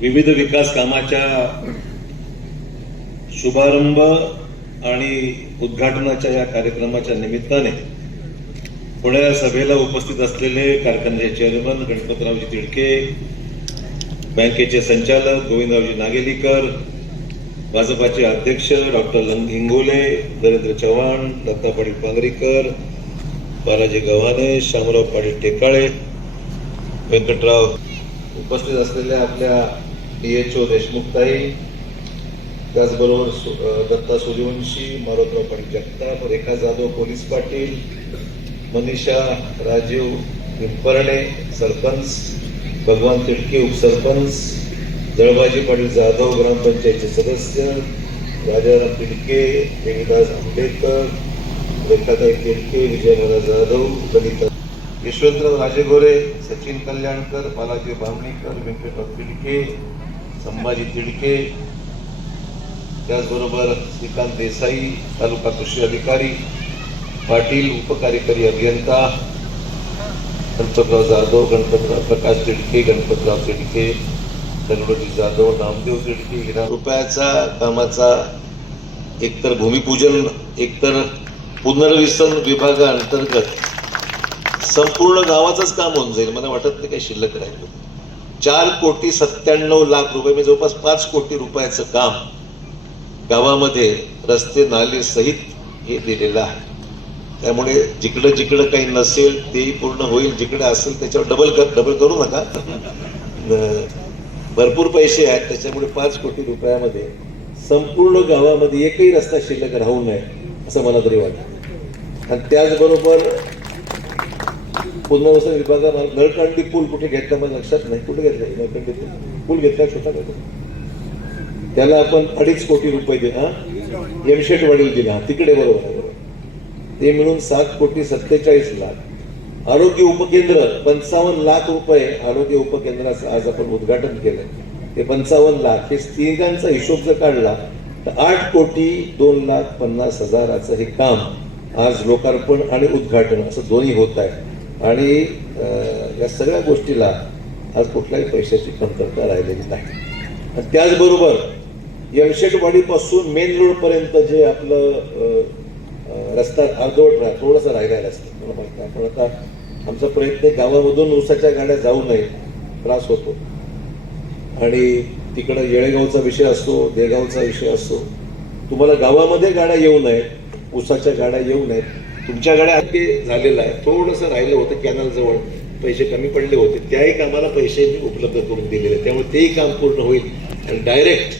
विविध विकास कामाच्या शुभारंभ आणि उद्घाटनाच्या या कार्यक्रमाच्या निमित्ताने पुण्या सभेला उपस्थित असलेले कारखान्याचे चेअरमन गणपतरावजी तिडके बँकेचे संचालक गोविंदरावजी नागेलीकर भाजपाचे अध्यक्ष डॉक्टर हिंगोले नरेंद्र चव्हाण दत्ता पाटील पांगरीकर बालाजी गव्हाणे शामराव पाटील टेकाळे व्यंकटराव उपस्थित असलेल्या आपल्या डीएचओ देशमुखताई त्याचबरोबर दत्ता सूर्यवंशी मारोतराव पाटील जगताप रेखा जाधव पोलीस पाटील मनीषा राजीव पिंपरणे सरपंच भगवान तिडके उपसरपंच जळबाजी पाटील जाधव ग्रामपंचायतचे सदस्य राजाराम तिडके देवीदास आंबेडकर रेखाताई तिडके विजयनगरा जाधव कलिता यशवंतराव राजेगोरे सचिन कल्याणकर बालाजी बामणीकर व्यंकटराव तिडके संभाजी तिडके त्याचबरोबर श्रीकांत देसाई तालुका कृषी अधिकारी पाटील उपकार्यकारी अभियंता गणपतराव जाधव गणपतराव प्रकाश तिडके गणपतराव तिडके दगडोजी जाधव नामदेव तिडके हिरा रुपयाचा कामाचा एकतर भूमिपूजन एकतर पुनर्वसन विभागाअंतर्गत संपूर्ण गावाचंच काम होऊन जाईल. मला वाटत नाही काही शिल्लक राहिलं. चार कोटी सत्त्याण्णव लाख रुपये म्हणजे जवळपास पाच कोटी रुपयाचं काम गावामध्ये रस्ते नाले सहित हे दिलेलं आहे. त्यामुळे जिकडं जिकडं काही नसेल तेही पूर्ण होईल. जिकडे असेल त्याच्यावर डबल कर डबल करू नका. भरपूर पैसे आहेत. त्याच्यामुळे पाच कोटी रुपयामध्ये संपूर्ण गावामध्ये एकही रस्ता शिल्लक राहू नये असं मला तरी वाटतं. आणि त्याचबरोबर पुनर्वसन विभागाला नळकांडी पूल कुठे घेतला मला लक्षात नाही. कुठे घेतला? नळकांडी पूल पूल घेतला छोटा घेतला त्याला आपण अडीच कोटी रुपये दे हा? एमशेट वडील दिला तिकडे बरोबर. बरोबर ते मिळून सात कोटी सत्तेचाळीस लाख. आरोग्य उपकेंद्र पंचावन्न लाख रुपये आरोग्य उपकेंद्राचं आज आपण उद्घाटन केलं ते पंचावन्न लाख. हे तिघांचा हिशोब जर काढला तर आठ कोटी दोन लाख पन्नास हजाराचं हे काम आज लोकार्पण आणि उद्घाटन असं दोन्ही होत आहे. आणि या सगळ्या गोष्टीला आज कुठल्याही पैशाची कमतरता राहिलेली नाही. आणि त्याचबरोबर यमशेटवाडीपासून मेन रोडपर्यंत जे आपलं रस्ता अर्धवट राह थोडंसं राहिला असतं. मला माहिती आहे. पण आता आमचा प्रयत्न गावामधून ऊसाच्या गाड्या जाऊ नये त्रास होतो. आणि तिकडं येळेगावचा विषय असतो देगावचा विषय असतो. तुम्हाला गावामध्ये गाड्या येऊ नये ऊसाच्या गाड्या येऊ नयेत. तुमच्याकडे ते झालेलं आहे. थोडंसं राहिलं होतं कॅनलजवळ. पैसे कमी पडले होते. त्याही कामाला पैसे मी उपलब्ध करून दिलेले. त्यामुळे तेही काम पूर्ण होईल. आणि डायरेक्ट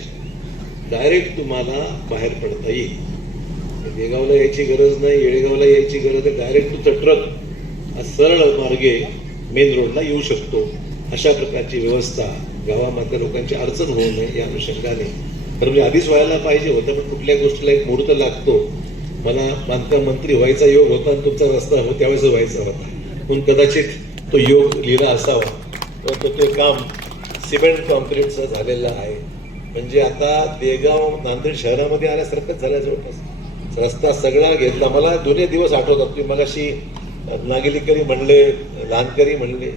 डायरेक्ट तुम्हाला बाहेर पडता येईल. देगावला यायची गरज नाही येळेगावला यायची गरज आहे डायरेक्ट तुमचा ट्रक सरळ मार्गे मेन रोडला येऊ शकतो. अशा प्रकारची व्यवस्था गावामधल्या लोकांची अडचण होऊ नये या अनुषंगाने. तर म्हणजे आधीच व्हायला पाहिजे होतं पण कुठल्या गोष्टीला एक मुहूर्त लागतो. मला बांधकाम मंत्री व्हायचा योग होता आणि तुमचा रस्ता हो त्यावेळेस व्हायचा होता. म्हणून कदाचित तो योग लिहिला असावा. तर तो ते काम सिमेंट कॉन्क्रीटचं झालेलं आहे. म्हणजे आता देगाव नांदेड शहरामध्ये आल्यासारखंच झालं जवळपास. रस्ता सगळा घेतला. मला दोन्ही दिवस आठवतात. तुम्ही मगाशी नागेलीकरी म्हणले लहानकरी म्हणले.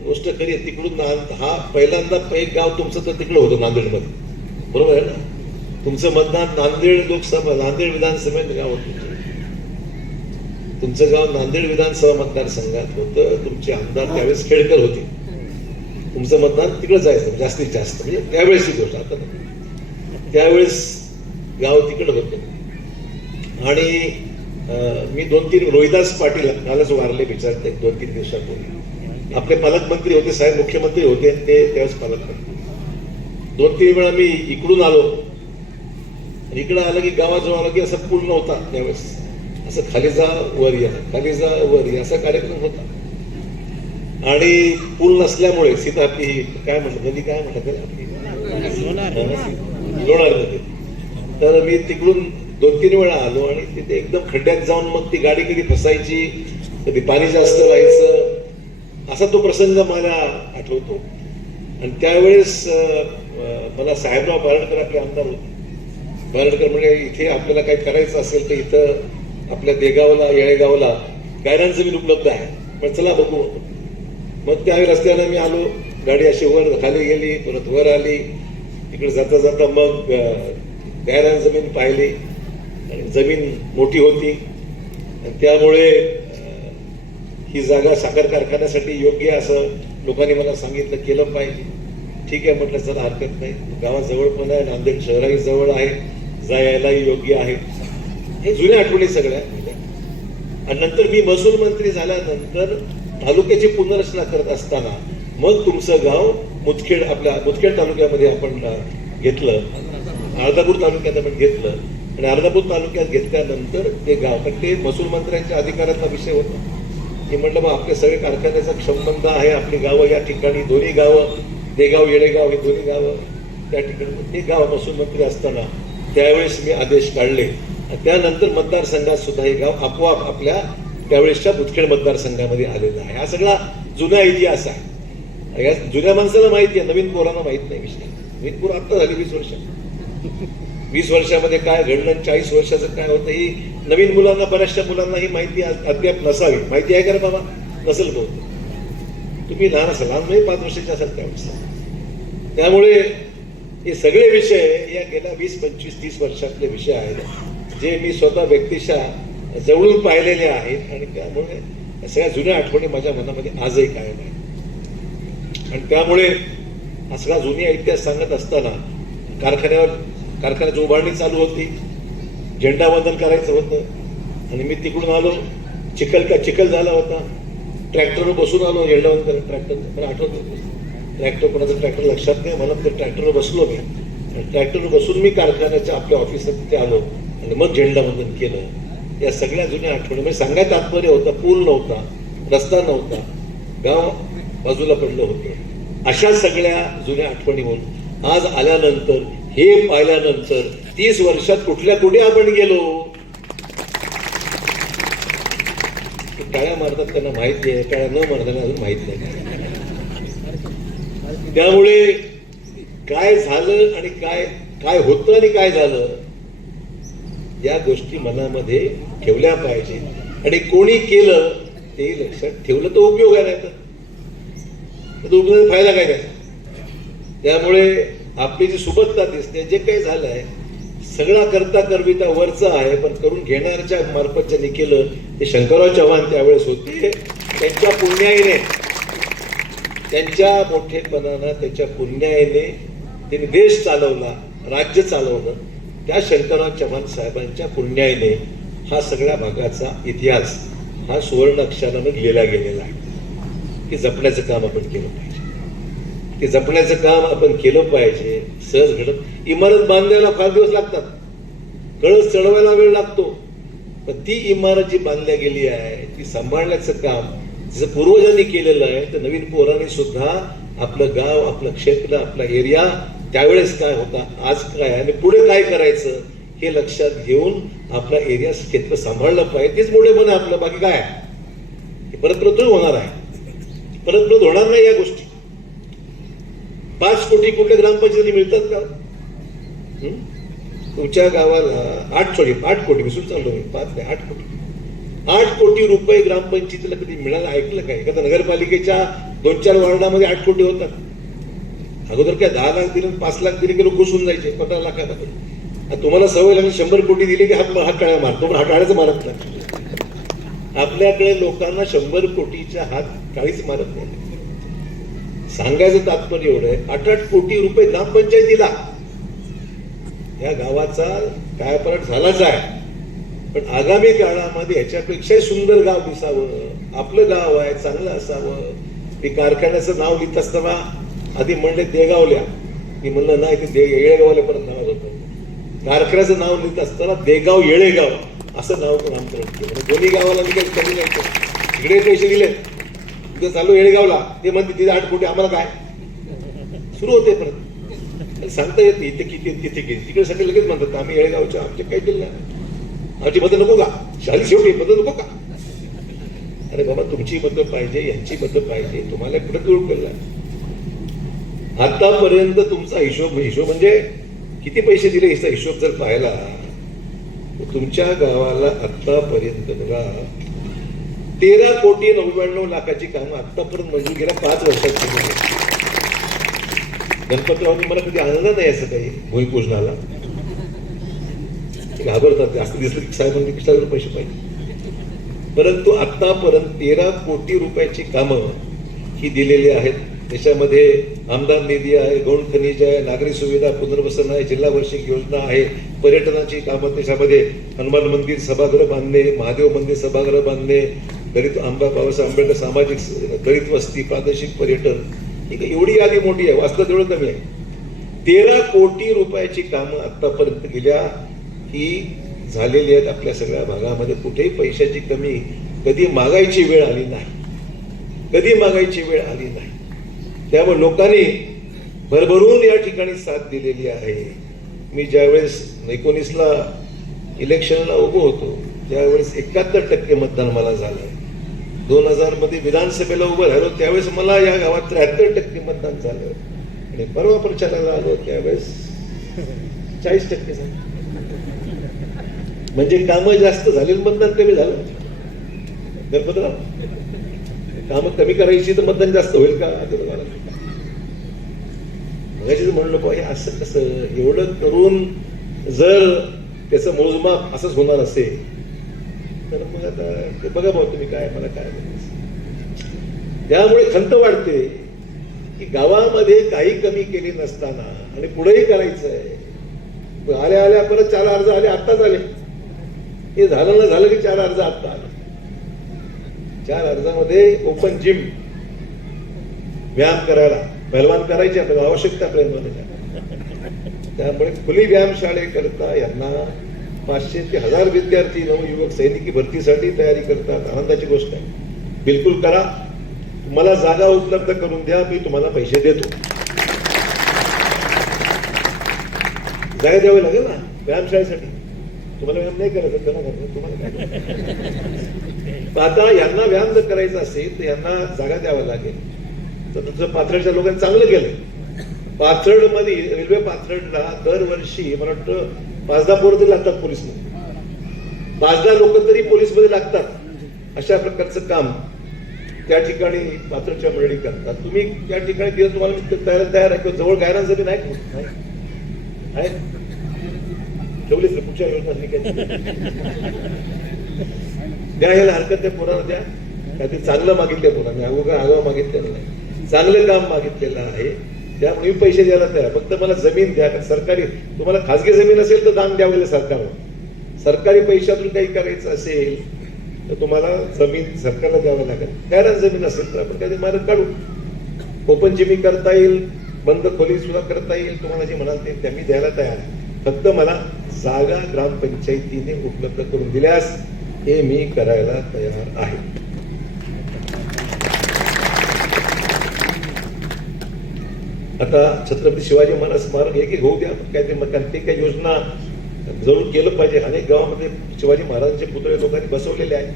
गोष्ट खरी आहे तिकडून हा पहिल्यांदा एक गाव तुमचं तर तिकडं होतं नांदेडमध्ये. बरोबर आहे ना? तुमचं मतदान नांदेड लोकसभा नांदेड विधानसभेत गाव होत तुमचं गाव नांदेड विधानसभा मतदारसंघात होतं. तुमचे आमदार त्यावेळेस खेडकर होते. तुमचं मतदान तिकडे जायचं जास्तीत जास्त. म्हणजे त्यावेळेसची गोष्ट आता त्यावेळेस गाव तिकडे होतं. आणि मी दोन तीन रोहिदास पाटील कालच वारले विचारते दोन तीन दिवसापूर्वी. आपले पालकमंत्री होते साहेब मुख्यमंत्री होते आणि ते त्यावेळेस पालकमंत्री दोन तीन वेळा मी इकडून आलो. इकडं आलं की गावाजवळ आलं की असं पूल नव्हता त्यावेळेस. असं खाली जा वर या खाली जा वर या असा कार्यक्रम होता. आणि पूल नसल्यामुळे सीता आपली काय म्हणतात नदी काय म्हणतात त्याला? लोणार तर मी तिकडून दोन तीन वेळा आलो आणि तिथे एकदम खड्ड्यात जाऊन मग ती गाडी कधी फसायची कधी पाणी जास्त व्हायचं असा तो प्रसंग मला आठवतो. आणि त्यावेळेस मला साहेबराव बारणकर आपले आमदार होते. बारडकर म्हणजे इथे आपल्याला काही करायचं असेल तर इथं आपल्या देगावला येळेगावला गायरान जमीन उपलब्ध आहे. पण चला बघू. मग त्या रस्त्याला मी आलो. गाडी अशी वर खाली गेली परत वर आली. इकडे जाता जाता मग गायरान जमीन पाहिली. आणि जमीन मोठी होती. आणि त्यामुळे ही जागा साखर कारखान्यासाठी योग्य असं लोकांनी मला सांगितलं केलं पाहिजे. ठीक आहे म्हटलं चला हरकत नाही. गावाजवळ पण आहे नांदेड शहरही जवळ आहे. जायलाही योग्य आहे. हे जुन्या आठवणी सगळ्या. आणि नंतर मी महसूल मंत्री झाल्यानंतर तालुक्याची पुनर्रचना करत असताना मग तुमचं गाव मुदखेड आपल्या मुदखेड तालुक्यामध्ये आपण घेतलं. अर्धापूर तालुक्यात आपण घेतलं. आणि अर्धापूर तालुक्यात घेतल्यानंतर ते गाव पण ते महसूल मंत्र्यांच्या अधिकाराचा विषय होता. की म्हटलं मग आपले सगळे कारखान्याचा संबंध आहे. आपली गावं या ठिकाणी दोन्ही गावं देगाव येडेगाव हे दोन्ही गावं त्या ठिकाणी. ते गाव महसूल मंत्री असताना त्यावेळेस मी आदेश काढले. त्यानंतर मतदारसंघात सुद्धा हे गाव आपोआप आपल्या त्यावेळेसच्या मुदखेड मतदारसंघामध्ये आलेलं आहे. हा सगळा जुना इतिहास आहे. या जुन्या माणसाला माहिती आहे नवीन पोरांना माहीत नाही विषय. नवीन पोर आत्ता झाली वीस वर्ष. वीस वर्षामध्ये काय घडलं आणि चाळीस वर्षाचं काय होतं ही नवीन मुलांना बऱ्याचशा मुलांना ही माहिती अद्याप नसावी. माहिती आहे का रे बाबा? नसेल बहुतेक. तुम्ही लहान असाल. लहान म्हणजे पाच वर्षाचे असाल त्यावेळेस. त्यामुळे हे सगळे विषय या गेल्या वीस पंचवीस तीस वर्षातले विषय आहेत जे मी स्वतः व्यक्तिशः जवळून पाहिलेले आहेत आणि त्यामुळे या सगळ्या जुन्या आठवणी माझ्या मनामध्ये आजही कायम आहे आणि त्यामुळे हा सगळा जुनी इतिहास सांगत असताना कारखान्यावर कारखान्याची उभारणी चालू होती. झेंडावंदन करायचं होतं. आणि मी तिकडून आलो. चिखल का चिखल झाला होता. ट्रॅक्टरवर बसून आलो. झेंडावंदन ट्रॅक्टर मला आठवत होतं. ट्रॅक्टर कोणाचं ट्रॅक्टर लक्षात नाही मला ते ट्रॅक्टरवर बसलो मी. आणि ट्रॅक्टरवर बसून मी कारखान्याच्या आपल्या ऑफिसात तिथे आलो. आणि मग झेंडावंदन केलं. या सगळ्या जुन्या आठवणी म्हणजे सांगायचं तात्पर्य होता पूल नव्हता रस्ता नव्हता गाव बाजूला पडलं होतं. अशा सगळ्या जुन्या आठवणीहून आज आल्यानंतर हे पाहिल्यानंतर तीस वर्षात कुठल्या कुठे आपण गेलो? टाळ्या मारतात त्यांना माहिती आहे टाळ्या न मारताना अजून माहीत नाही. त्यामुळे काय झालं आणि काय काय होतं आणि काय झालं या गोष्टी मनामध्ये ठेवल्या पाहिजे आणि कोणी केलं ते लक्षात ठेवलं तर उपयोग आहे नाही तर उपयोग फायदा काय त्याचा? त्यामुळे आपली जी सुबत्ता दिसते जे काही झालं आहे सगळा करता करविता वरचा आहे पण करून घेणाऱ्याच्या मार्फत ज्यांनी केलं ते शंकरराव चव्हाण त्यावेळेस होते. त्यांच्या पुण्याईने त्यांच्या मोठेपणानं त्यांच्या पुण्याने त्यांनी देश चालवला राज्य चालवलं. त्या शंकरराव चव्हाण साहेबांच्या पुण्याने हा सगळ्या भागाचा इतिहास हा सुवर्ण अक्षरानं लिहिला गेलेला आहे. की जपण्याचं काम आपण केलं पाहिजे. ते जपण्याचं काम आपण केलं पाहिजे. सहज घडत इमारत बांधायला फार दिवस लागतात. कळस चढवायला वेळ लागतो. पण ती इमारत जी बांधल्या गेली आहे ती सांभाळण्याचं काम जसं पूर्वजांनी केलेलं आहे तर नवीन पोरांनी सुद्धा आपलं गाव आपलं क्षेत्र आपला एरिया त्यावेळेस काय होता आज काय आणि पुढे काय करायचं हे लक्षात घेऊन आपला एरिया क्षेत्र सांभाळलं पाहिजे. तेच मोठे पण आहे आपलं. बाकी काय हे परत परत होणार आहे. परत परत होणार नाही या गोष्टी. पाच कोटी कुठल्या ग्रामपंचायती मिळतात का? तुमच्या गावाला आठ सॉरी आठ कोटी मी सुरू चाललो मी पाच नाही आठ कोटी. आठ कोटी रुपये ग्रामपंचायतीला कधी मिळालं ऐकलं काय? एखाद्या नगरपालिकेच्या दोन चार वॉर्डामध्ये आठ कोटी होतात. अगोदर काय दहा लाख दिले पाच लाख दिले की लोक घुसून जायचे पंधरा लाखामध्ये आता तुम्हाला सवय लागली शंभर कोटी दिली की हात हात टाळ्या मारतो पण हात टाळ्याच मारत नाही. आपल्याकडे लोकांना शंभर कोटीच्या हात काळीच मारत नाही. सांगायचं तात्पर्य एवढं आहे आठ आठ कोटी रुपये ग्रामपंचायतीला. या गावाचा कायापालट झालाच आहे. पण आगामी काळामध्ये याच्यापेक्षा सुंदर गाव दिसावं आपलं गाव आहे चांगलं असावं. मी कारखान्याचं नाव लिहित असताना आधी म्हणले देगावल्या. मी म्हणलं नाही ते दे येळेगावल्यापर्यंत नाव होतं. कारखान्याचं नाव लिहित असताना देगाव येळेगाव असं नाव पण नामकरण केलं म्हणजे दोन्ही गावाला मी काही कमी नाही इकडे पैसे दिले. तिथं चालू येळेगावला. ते म्हणते तिथे आठ कोटी आम्हाला काय? सुरू होते परत. सांगता येत नाही इथे किती तिथे किती? तिकडे सगळे लगेच म्हणतात आम्ही येळेगावच्या आमचे काही दिलं नाही. ती मतं नको का? शाली शेवटी मतं नको का? अरे बाबा तुमची मतं पाहिजे यांची मतं पाहिजे तुम्हाला कुठं कळू केलं आतापर्यंत तुमचा हिशोब हिशोब म्हणजे किती पैसे दिले याचा हिशोब जर पाहिला तुमच्या गावाला आतापर्यंत बघा तेरा कोटी नव्याण्णव लाखाची कामं आतापर्यंत मंजूर गेल्या पाच वर्षात केली. आहेत. मला कधी आणलं नाही असं काही भूमिपूजनाला घाबरतात. असं दिसलं की साहेबांनी किशावर पैसे पाहिजे? परंतु आतापर्यंत तेरा कोटी रुपयाची कामं ही दिलेली आहेत. त्याच्यामध्ये आमदार निधी आहे गौण खनिज आहे नागरी सुविधा पुनर्वसन आहे जिल्हा वार्षिक योजना आहे पर्यटनाची कामं त्याच्यामध्ये हनुमान मंदिर सभागृह बांधणे महादेव मंदिर सभागृह बांधणे दलित आंबा बाबासाहेब आंबेडकर सामाजिक दलित वस्ती प्रादेशिक पर्यटन. ही एवढी यादी मोठी आहे? वास्तव तेवढं कमी आहे. तेरा कोटी रुपयाची कामं आतापर्यंत गेल्या ही झालेली आहेत आपल्या सगळ्या भागामध्ये. कुठेही पैशाची कमी कधी मागायची वेळ आली नाही. कधी मागायची वेळ आली नाही. त्यामुळे लोकांनी भरभरून या ठिकाणी साथ दिलेली आहे. मी ज्यावेळेस एकोणीसला इलेक्शनला उभं होतो त्यावेळेस एकाहत्तर टक्के मतदान मला झालं दोन हजारमध्ये विधानसभेला उभं राहिलो त्यावेळेस मला या गावात त्र्याहत्तर टक्के मतदान झालं. आणि परवा प्रचाराला आलो त्यावेळेस चाळीस टक्के झालं. म्हणजे कामं जास्त झाली आणि मतदान कमी झालं. गणपतराव कामं कमी करायची तर मतदान जास्त होईल का? आता तुम्हाला मगाशीच म्हणलो बा हे असं कसं? एवढं करून जर त्याचं मोजमाप असंच होणार असेल तर मग आता ते बघा भाऊ तुम्ही काय मला काय म्हणायचं. त्यामुळे खंत वाढते की गावामध्ये काही कमी केली नसताना आणि पुढेही करायचं आहे आल्या आल्या परत चार अर्ज आले आत्ताच आले. हे झालं ना झालं की चार अर्ज आत्ता चार अर्जामध्ये ओपन जिम व्यायाम करायला. पहलवान करायचे आपल्याला आवश्यकता आपल्याला त्यामुळे खुली व्यायामशाळेकरता यांना पाचशे ते हजार विद्यार्थी नवयुवक सैनिकी भरतीसाठी तयारी करतात. आनंदाची गोष्ट आहे. बिलकुल करा. मला जागा उपलब्ध करून द्या. मी तुम्हाला पैसे देतो. जागा द्यावे लागेल ना? व्यायामशाळेसाठी तुम्हाला व्यायाम नाही करायचं करा करा. तुम्हाला काय आता यांना व्यायाम जर करायचा असेल तर यांना जागा द्यावा लागेल. तर तुमचं पाथर्डच्या लोकांनी चांगलं केलं पाथर्डमध्ये रेल्वे पाथर्डला दरवर्षी मला वाटतं पाच दहा पोरं तरी लागतात पोलीस पाच दहा लोक तरी पोलीसमध्ये लागतात. अशा प्रकारचं काम त्या ठिकाणी पात्रच्या मंडळी करतात. तुम्ही त्या ठिकाणी तुम्हाला तयार तयार आहे. किंवा जवळ गायरांसाठी नाही ठेवलीच ना कुठच्या योजना द्या याला हरकत त्या पोरांना द्या. काहीतरी चांगलं मागितलं पोरांनी. अगोदर आगाव मागितलेलं नाही. चांगलं काम मागितलेलं आहे. त्यामुळे मी पैसे द्यायला तयार फक्त मला जमीन द्या. कारण सरकारी तुम्हाला खासगी जमीन असेल तर दान द्यावं लागेल सरकारला सरकारी पैशातून काही करायचं असेल तर तुम्हाला जमीन सरकारला द्यावं लागेल. कारण जमीन असेल तर आपण काही मार्ग काढू. ओपन जिमी करता येईल बंद खोली सुद्धा करता येईल. तुम्हाला जे म्हणाल ते मी द्यायला तयार आहे. फक्त मला जागा ग्रामपंचायतीने उपलब्ध करून दिल्यास हे मी करायला तयार आहे. आता छत्रपती शिवाजी महाराज स्मारक एक होऊ द्या काय ते मग ते काही योजना जरूर केलं पाहिजे. अनेक गावामध्ये शिवाजी महाराजांचे पुतळे लोकांनी बसवलेले आहेत.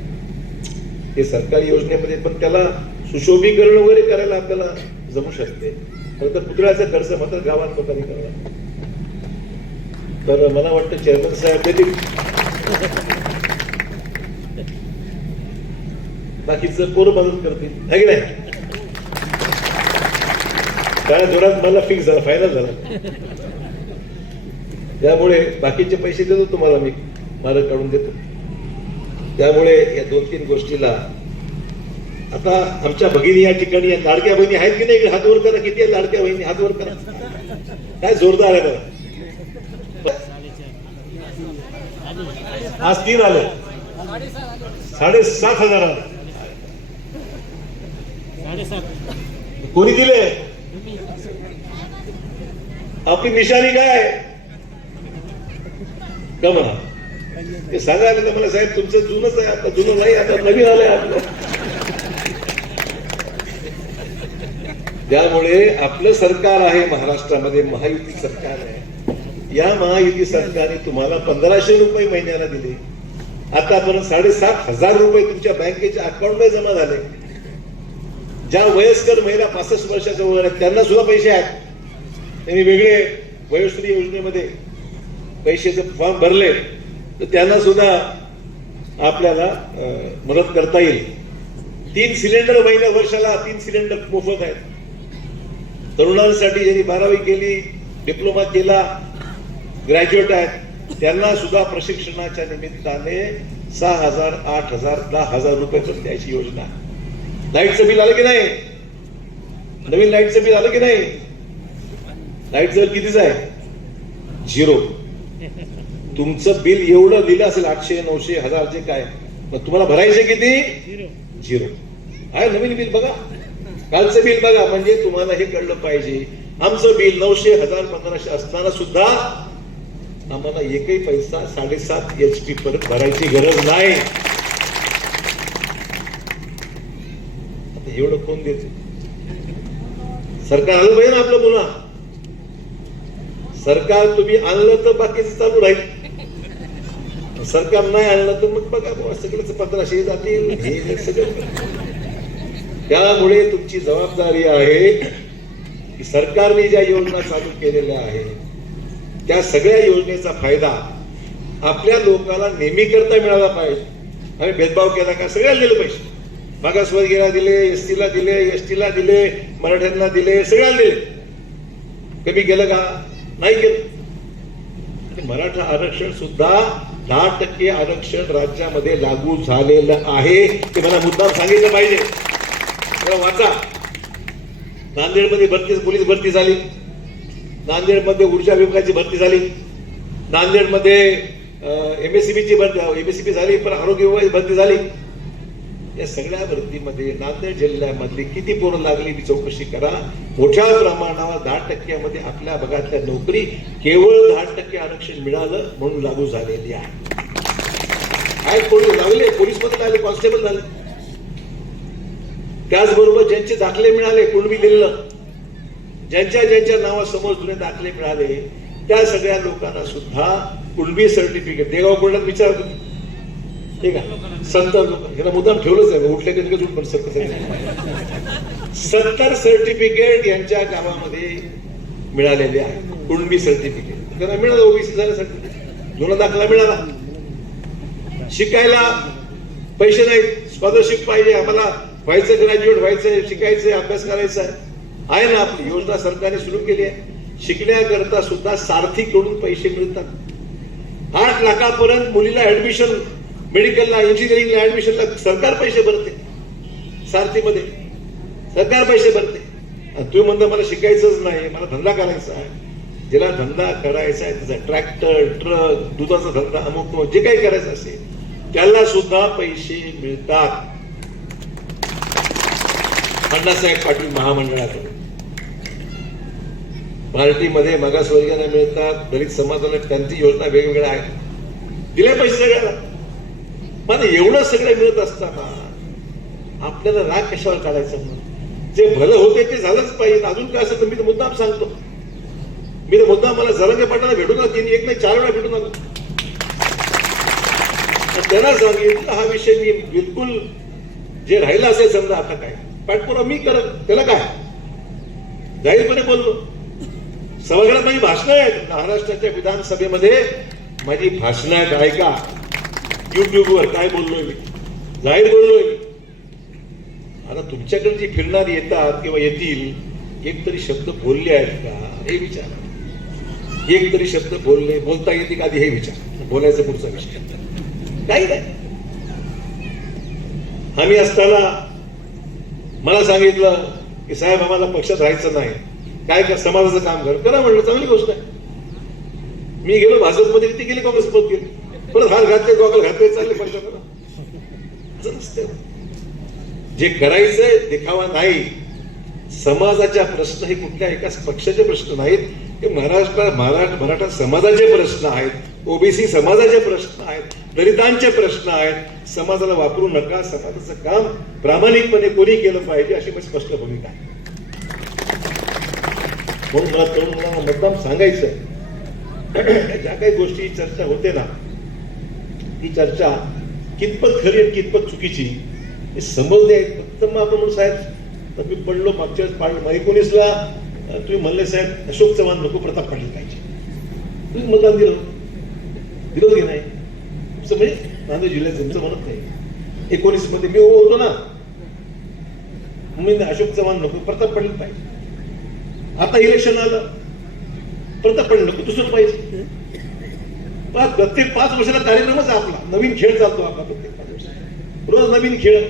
ते सरकारी योजनेमध्ये पण त्याला सुशोभीकरण वगैरे करायला आपल्याला जमू शकते. खरं तर पुतळ्याचा खर्च मात्र गावात लोकांनी करावा तर मला वाटतं चेअरमन साहेब देतील. बाकीचं पोरं मदत करतील? नाही नाही? काय जोरात मला फिक्स झाला फायनल झाला. त्यामुळे बाकीचे पैसे देतो तुम्हाला मी. मार्ग काढून देतो. त्यामुळे या दोन तीन गोष्टीला आता आमच्या भगिनी या ठिकाणी या लाडक्या बहिणी आहेत की नाही? हात वर करा किती लाडक्या बहिणी? हात वर करा. काय जोरदार आहे बघा आज तीन आले. साडेसात हजार आले. कोणी दिले? आपली निशाणी काय का म्हणा? ते सांगायला तर मला साहेब तुमचं जुनच आहे आता जुनं नाही आता नवीन आलंय आपलं. त्यामुळे आपलं सरकार आहे महाराष्ट्रामध्ये महायुती सरकार आहे. या महायुती सरकारने तुम्हाला पंधराशे रुपये महिन्याला दिले. आतापर्यंत साडेसात हजार रुपये तुमच्या बँकेच्या अकाउंटमध्ये जमा झाले. ज्या वयस्कर महिला पासष्ट वर्षाच्या वगैरे आहेत त्यांना सुद्धा पैसे आहेत. त्यांनी वेगळे वयोश्री योजनेमध्ये पैशाचे फॉर्म भरले तर त्यांना सुद्धा आपल्याला मदत करता येईल. तीन सिलेंडर महिन्या वर्षाला तीन सिलेंडर मोफत आहेत. तरुणांसाठी ज्यांनी बारावी केली डिप्लोमा केला ग्रॅज्युएट आहेत. त्यांना सुद्धा प्रशिक्षणाच्या निमित्ताने सहा हजार आठ हजार दहा हजार रुपयाचं द्यायची योजना. लाईटचं बिल आलं की नाही? नवीन लाईटचं बिल आलं की नाही? लाईटचं बिल कितीच आहे? झिरो. तुमचं बिल एवढं दिलं असेल आठशे नऊशे हजार जे काय मग तुम्हाला भरायचे किती? झिरो. आहे नवीन बिल बघा. कालचं बिल बघा म्हणजे तुम्हाला हे कळलं पाहिजे. आमचं बिल नऊशे हजार पंधराशे असताना सुद्धा आम्हाला एकही पैसा साडेसात एच पी परत भरायची गरज नाही. आता एवढं कोण देत? सरकार आलं पाहिजे ना आपलं पुन्हा. सरकार तुम्ही आणलं तर बाकीचं चालू राहील. सरकार नाही आणलं तर मग बघा सगळंच पंधराशे जातील हे सगळं. त्यामुळे तुमची जबाबदारी आहे की सरकारने ज्या योजना चालू केलेल्या आहेत त्या सगळ्या योजनेचा फायदा आपल्या लोकांना नेहमी करता मिळाला पाहिजे. आणि भेदभाव केला का सगळ्याला दिलं पाहिजे मागासवर्गीयला दिले एस टीला दिले एस टीला दिले मराठ्यांना दिले सगळ्याला दिले. कमी गेलं का? नाही केलं. आणि मराठा आरक्षण सुद्धा दहा टक्के आरक्षण राज्यामध्ये लागू झालेलं आहे. ते मला मुद्दाम सांगितलं पाहिजे. वाचा. नांदेडमध्ये भरती पोलीस भरती झाली. नांदेडमध्ये ऊर्जा विभागाची भरती झाली. नांदेडमध्ये एमएससीबीची भरती एमएससीबी झाली पण आरोग्य विभागाची भरती झाली. या सगळ्या भरतीमध्ये नांदेड जिल्ह्यामधली किती पोरं लागली ती चौकशी करा. मोठ्या प्रमाणावर दहा टक्क्यामध्ये आपल्या भागातल्या नोकरी केवळ दहा टक्के आरक्षण मिळालं म्हणून लागू झालेली आहे. काय लागले. पोलीसमध्ये लागले कॉन्स्टेबल झाले. त्याचबरोबर ज्यांचे दाखले मिळाले कुणबी दिलं ज्यांच्या ज्यांच्या नावासमोर जुने दाखले मिळाले त्या सगळ्या लोकांना सुद्धा कुणबी सर्टिफिकेट देगाव कोर्टात विचार तुम्ही ठीक आहे? सत्तर लोक. ह्याला मुद्दाम ठेवलंच आहे उठले कधी कधी पण सत्तर सत्तर सर्टिफिकेट यांच्या गावामध्ये मिळालेले आहे कुणबी सर्टिफिकेट त्यांना मिळालं ओबीसी झालं सर्टिफिकेट जुना दाखला मिळाला. शिकायला पैसे नाहीत. स्कॉलरशिप पाहिजे आम्हाला व्हायचं ग्रॅज्युएट व्हायचंय शिकायचंय अभ्यास करायचा आहे आहे ना आपली. योजना सरकारने सुरू केली आहे. शिकण्याकरता सुद्धा सारथीकडून पैसे मिळतात. आठ लाखापर्यंत मुलीला ऍडमिशन मेडिकलला इंजिनिअरिंगला ऍडमिशनला सरकार पैसे भरते. सारथीमध्ये. सरकार पैसे भरते. तुम्ही म्हणता मला शिकायचंच नाही. मला धंदा करायचा आहे. ज्याला धंदा करायचा आहे त्याचा ट्रॅक्टर ट्रक दुधाचा धंदा अमुक जे काही करायचं असेल त्याला सुद्धा पैसे मिळतात. अण्णासाहेब पाटील महामंडळाकडून पार्टीमध्ये मागासवर्गीयांना मिळतात दलित समाजाला त्यांची योजना वेगवेगळ्या आहेत. दिले पैसे सगळ्याला. पण एवढं सगळं मिळत असताना आपल्याला राग कशावर काढायचा म्हणून जे भलं होते ते झालंच पाहिजे. अजून काय असेल तर मी तर मुद्दाम सांगतो. मी तर मुद्दाम मला जरांगे पाटाला भेटून आलो. तिने एक नाही चार वेळा भेटून आलो. त्यांना सांगितलं हा विषय मी बिलकुल जे राहिलं असेल समजा आता काय. पाठपुरा मी करत त्याला काय? जाहीरपणे बोललो. सभागृहात माझी भाषणं आहेत. महाराष्ट्राच्या विधानसभेमध्ये माझी भाषणं आहेत. ऐका. युट्यूबवर काय बोललोय मी? जाहीर बोललोय मी. आता तुमच्याकडे जी फिरणारी येतात किंवा येतील एक तरी शब्द बोलले आहेत का? हे विचार. एक तरी शब्द बोलले बोलता येते का आधी हे विचार. बोलायचा पुढचा विषय. काही नाही. आम्ही असताना मला सांगितलं की साहेब आम्हाला पक्षात राहायचं नाही. काय का समाजाचं काम कर. करा म्हणलं चांगली गोष्ट आहे. मी गेलो भाजपमध्ये ती गेली पद गेली. परत हात घातले गॉगल घातले चालले पक्षाकडे जे करायचंय देखावा नाही. समाजाच्या प्रश्न हे कुठल्या एकाच पक्षाचे प्रश्न नाहीत. हे महाराष्ट्र महाराष्ट्र मराठा समाजाचे प्रश्न आहेत. ओबीसी समाजाचे प्रश्न आहेत. दलितांचे प्रश्न आहेत. समाजाला वापरू नका. समाजाचं काम प्रामाणिकपणे कोणी केलं पाहिजे अशी माझी स्पष्ट भूमिका आहे. म्हणून मला तरुण मुलांना मुद्दाम सांगायचं ज्या काही गोष्टी चर्चा होते ना ती चर्चा कितपत खरी आणि कितपत चुकीची हे समजले आहेत. फक्त मग आपण म्हणून साहेब तर मी पडलो मागच्या वेळेस पाडलो. मग एकोणीसला तुम्ही म्हणले साहेब अशोक चव्हाण नको प्रताप पाटील पाहिजे. तुम्ही मतदान दिलं. दिलं की नाही? तुमचं म्हणजे नांदेड जिल्ह्यात तुमचं म्हणत नाही. एकोणीसमध्ये मी उभं होतो ना मी अशोक चव्हाण नको प्रताप पाटील पाहिजे. आता इलेक्शन आलं. परत पण नको दुसरं पाहिजे. पाच प्रत्येक पाच वर्षाला कार्यक्रमच आपला. नवीन खेळ चालतो आपला प्रत्येक पाच वर्षाला. रोज नवीन खेळ.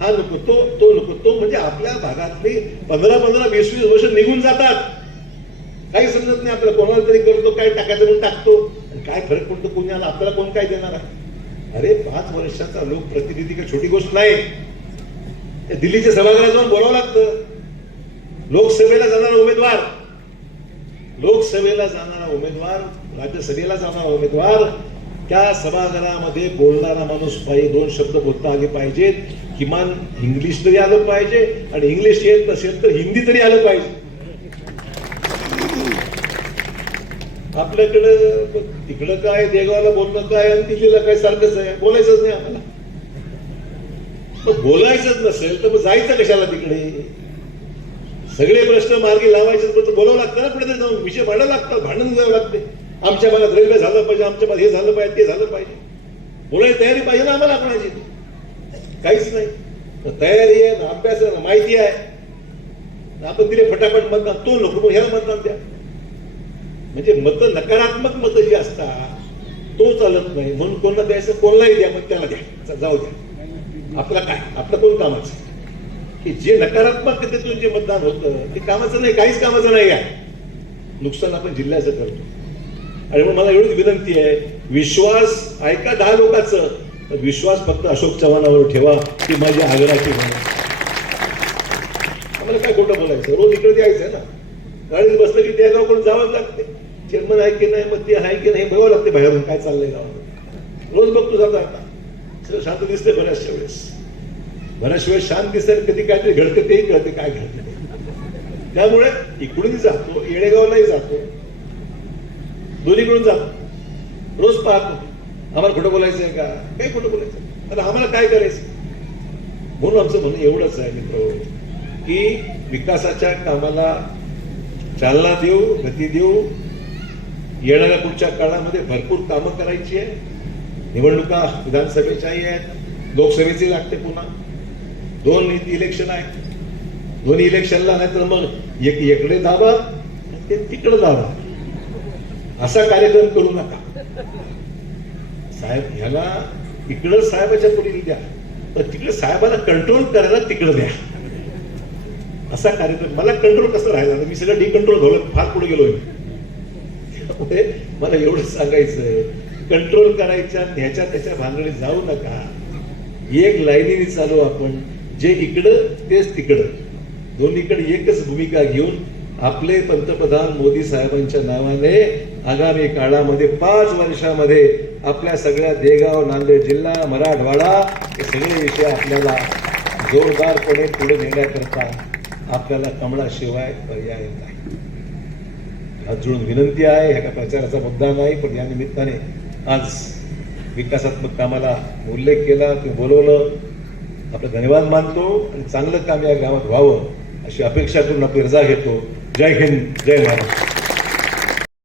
हा नको तो तो नको. तो म्हणजे आपल्या भागातले पंधरा पंधरा वीस वीस वर्ष निघून जातात. काही समजत नाही आपल्याला कोणाला तरी करतो काय टाकायचं म्हणून टाकतो. आणि काय फरक पडतो कोणी आला आपल्याला कोण काय देणार आहे? अरे पाच वर्षाचा लोकप्रतिनिधी काही छोटी गोष्ट नाही. दिल्लीच्या सभागृहात जाऊन बोलावं लागतं. लोकसभेला जाणारा उमेदवार. लोकसभेला जाणारा उमेदवार राज्यसभेला जाणारा उमेदवार त्या सभागृहामध्ये बोलणारा माणूस पाहिजे दोन शब्द बोलता आले पाहिजेत. किमान इंग्लिश तरी आलं पाहिजे आणि इंग्लिश येत नसेल तर हिंदी तरी आलं पाहिजे. आपल्याकडं तिकडं काय देगावला बोलणं काय आणि दिल्लीला काय सारखंच आहे? बोलायचंच नाही आम्हाला मग बोलायचंच नसेल तर मग जायचं कशाला तिकडे? सगळे प्रश्न मार्गी लावायचे तर बोलावं लागतं ना कुठेतरी जाऊन. विषय भांडायला लागतात भांडण द्यावं लागते. आमच्या भागात रेल्वे झालं पाहिजे आमच्या भागात हे झालं पाहिजे ते झालं पाहिजे. बोलायची तयारी पाहिजे ना आम्हाला कोणाची. काहीच नाही. तर तयारी आहे ना अभ्यास आहे ना माहिती आहे. आपण तिथे फटाफट मतदान तो नको मग ह्याला मतदान द्या. म्हणजे मत नकारात्मक मतं जी असतात तो चालत नाही. म्हणून कोणाला द्यायचं कोणालाही द्या मग त्याला द्या. जाऊ द्या. आपलं काय? आपलं कोण कामाचं? की जे नकारात्मकतेतून जे मतदान होतं ते कामाचं नाही काहीच कामाचं नाही आहे. नुकसान आपण जिल्ह्याचं करतो. आणि मग मला एवढीच विनंती आहे विश्वास ऐका दहा लोकांचं तर विश्वास फक्त अशोक चव्हाणावर ठेवा ती माझी आग्रहाची म्हणा आम्हाला काय खोटं बोलायचं? रोज इकडे यायचं आहे ना. गाडीत बसलं की त्या गावाकडून जावंच लागते. चेअरमन आहे की नाही मग ते आहे की नाही बघावं लागते बाहेरून काय चाललंय गावामध्ये रोज बघतो जाता आता. सगळं शांत दिसते बऱ्याचशा वेळेस. बऱ्याशिवाय शांत दिसेल कधी काहीतरी घडतं तेही कळते काय घडते. त्यामुळे इकडूनही जातो येळेगावलाही जातो. दोन्हीकडून जातो. रोज पाहतो. आम्हाला खोटं बोलायचं आहे का? काही खोटं बोलायचं आता तर आम्हाला काय करायचं? म्हणून आमचं म्हणणं एवढंच आहे मित्र. की विकासाच्या कामाला चालना देऊ गती देऊ. येणाऱ्या पुढच्या काळामध्ये भरपूर कामं करायची आहे. निवडणुका विधानसभेच्याही आहेत. लोकसभेची लागते पुन्हा. दोन इलेक्शन आहे. दोन्ही इलेक्शनला नाही तर मग एक इकडे दाबा ते तिकडे दाबा असा कार्यक्रम करू नका. साहेब ह्याला इकडं साहेबाच्या पुढे द्या. तर तिकडे साहेबाला कंट्रोल करायला तिकडे द्या. असा कार्यक्रम मला कंट्रोल कसं राहिला? मी सगळं डिकंट्रोल झालं फार पुढे गेलोय त्यामुळे मला एवढं सांगायचंय. कंट्रोल करायच्या ह्याच्या त्याच्या भानगडीत जाऊ नका. एक लाईनीने चालू आपण. जे इकडं तेच तिकडं. दोन्हीकडे एकच भूमिका घेऊन आपले पंतप्रधान मोदी साहेबांच्या नावाने आगामी काळामध्ये पाच वर्षामध्ये आपल्या सगळ्या देगाव नांदेड जिल्हा मराठवाडा हे सगळे विषय आपल्याला जोरदारपणे पुढे नेण्याकरता आपल्याला कमळाशिवाय पर्याय नाही. हात जुळून विनंती आहे ह्या प्रचाराचा मुद्दा नाही पण या निमित्ताने आज विकासात्मक कामाला उल्लेख केला ते बोलवलं आपलं धन्यवाद मानतो आणि चांगलं काम या गावात व्हावं अशी अपेक्षा करून आपली रजा घेतो. जय हिंद जय महाराष्ट्र.